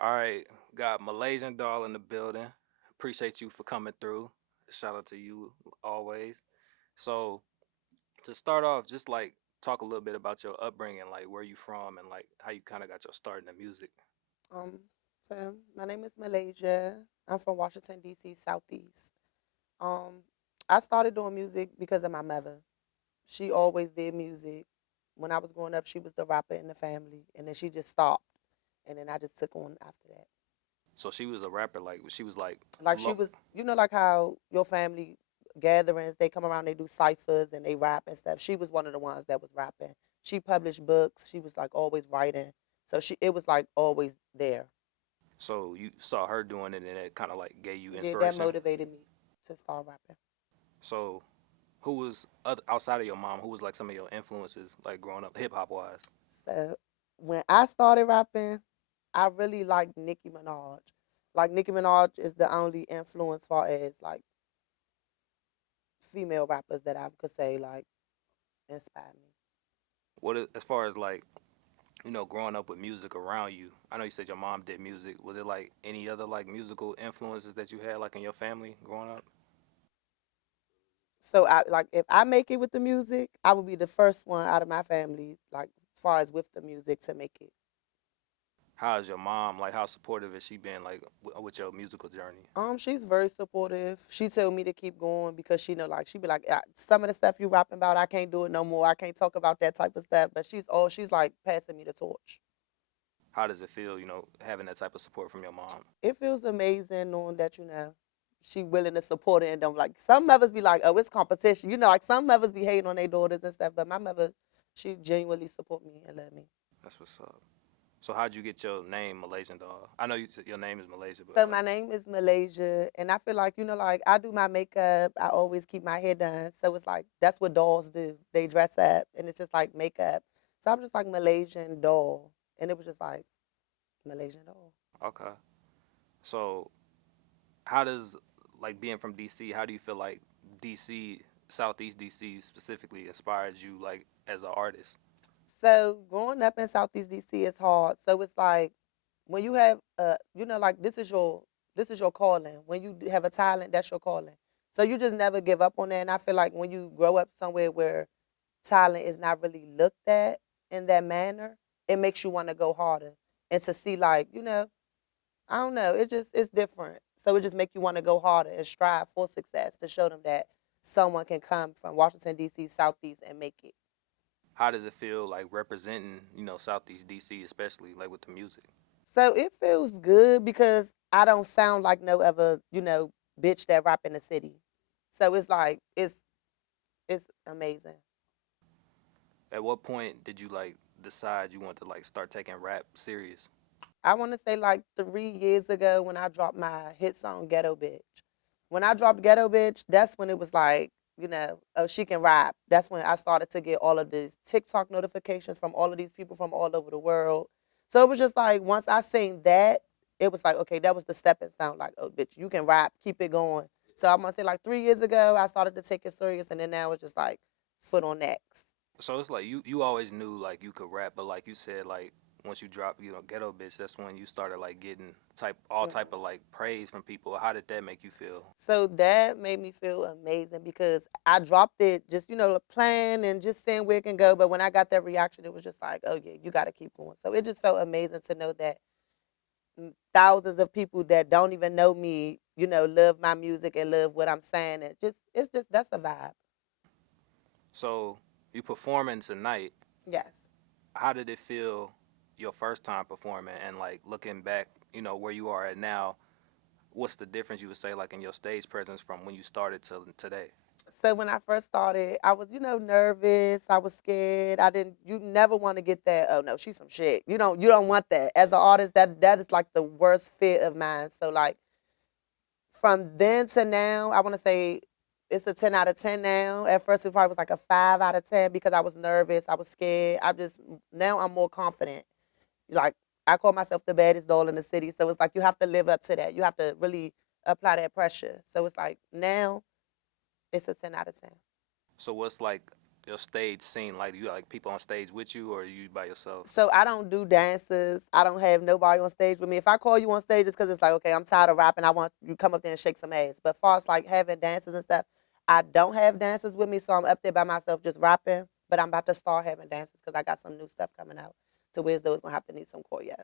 All right, got Malaysian Doll in the building. Appreciate you for coming through. Shout out to you always. So to start off, just like talk a little bit about your upbringing, like where you from and like how you kind of got your start in the music. Um, so my name is Malaysia. I'm from Washington D.C. Southeast. Um, I started doing music because of my mother. She always did music. When I was growing up, she was the rapper in the family, and then she just stopped, and then I just took on after that. So she was a rapper, like she was like, Like she was, like how your family gatherings, they come around, they do ciphers and they rap and stuff. She was one of the ones that was rapping. She published books. She was like always writing. So it was like always there. so you saw her doing it and it kind of like gave you Yeah, that inspiration. motivated me to start rapping. So who was outside of your mom? Who was like some of your influences, like growing up, hip hop wise? So when I started rapping, I really liked Nicki Minaj. Like Nicki Minaj is the only influence far as like female rappers that I could say like inspired me. As far as like growing up with music around you? I know you said your mom did music. Was it like any other like musical influences that you had like in your family growing up? So I like if I make it with the music, I would be the first one out of my family, like as far as with the music to make it. How is your mom like? How supportive has she been like with your musical journey? She's very supportive. She told me to keep going because she know, like, she be like, some of the stuff you rapping about, I can't do it no more. I can't talk about that type of stuff. But she's like passing me the torch. How does it feel, having that type of support from your mom? It feels amazing knowing that she willing to support it and don't like some mothers be like, oh, it's competition. Like some mothers be hating on their daughters and stuff, but my mother, she genuinely support me and love me. That's what's up. So how'd you get your name, Malaysian Doll? I know your name is Malaysia, but So like, my name is Malaysia, and I feel like like I do my makeup. I always keep my hair done, so it's like that's what dolls do. They dress up, and it's just like makeup. So I'm just like Malaysian doll, and it was just like Malaysian doll. okay. So how does like being from DC? How do you feel like DC, Southeast DC specifically, inspired you like as an artist? So growing up in Southeast DC is hard. So it's like when you have like this is your calling. When you have a talent, that's your calling. So you just never give up on that. And I feel like when you grow up somewhere where talent is not really looked at in that manner, it makes you want to go harder and to see like I don't know, it's different. So it just makes you want to go harder and strive for success to show them that someone can come from Washington D.C. Southeast and make it. How does it feel like representing, Southeast DC, especially like with the music? So it feels good because I don't sound like no other, bitch that rap in the city. So it's like it's amazing. At what point did you like decide you want to like start taking rap serious? I want to say like 3 years ago when I dropped my hit song Ghetto Bitch. When I dropped Ghetto Bitch, that's when it was like, oh, she can rap. That's when I started to get all of these TikTok notifications from all of these people from all over the world. So it was just like once I seen that, it was like, okay, that was the stepping stone. Like, oh, bitch, you can rap, keep it going. So I'm gonna say like 3 years ago, I started to take it serious, and then now it's just like foot on next. So it's like you always knew like you could rap, but like you said, like once you dropped, Ghetto Bitch, that's when you started like getting all type of like praise from people. How did that make you feel? So that made me feel amazing because I dropped it just, playing and just seeing where it can go. But when I got that reaction, it was just like, oh, yeah, you got to keep going. So it just felt amazing to know that thousands of people that don't even know me, love my music and love what I'm saying. And it's just, that's a vibe. So you performing tonight. Yes. How did it feel your first time performing and like looking back, where you are at now? What's the difference you would say like in your stage presence from when you started to today? So when I first started, I was, nervous. I was scared. You never want to get that, oh no, she's some shit. You don't want that. As an artist, that is like the worst fear of mine. So like from then to now, I want to say it's a 10 out of 10 now. At first, it probably was like a 5 out of 10 because I was nervous. I was scared. Now I'm more confident. Like, I call myself the baddest doll in the city. So it's like you have to live up to that. You have to really apply that pressure. So it's like now it's a 10 out of 10. So what's like your stage scene? Like, you got like people on stage with you, or you by yourself? So I don't do dances. I don't have nobody on stage with me. If I call you on stage, it's because it's like, okay, I'm tired of rapping. I want you to come up there and shake some ass. But far as like having dances and stuff, I don't have dancers with me, so I'm up there by myself just rapping. But I'm about to start having dances because I got some new stuff coming out. To where those gonna have to need some choreo.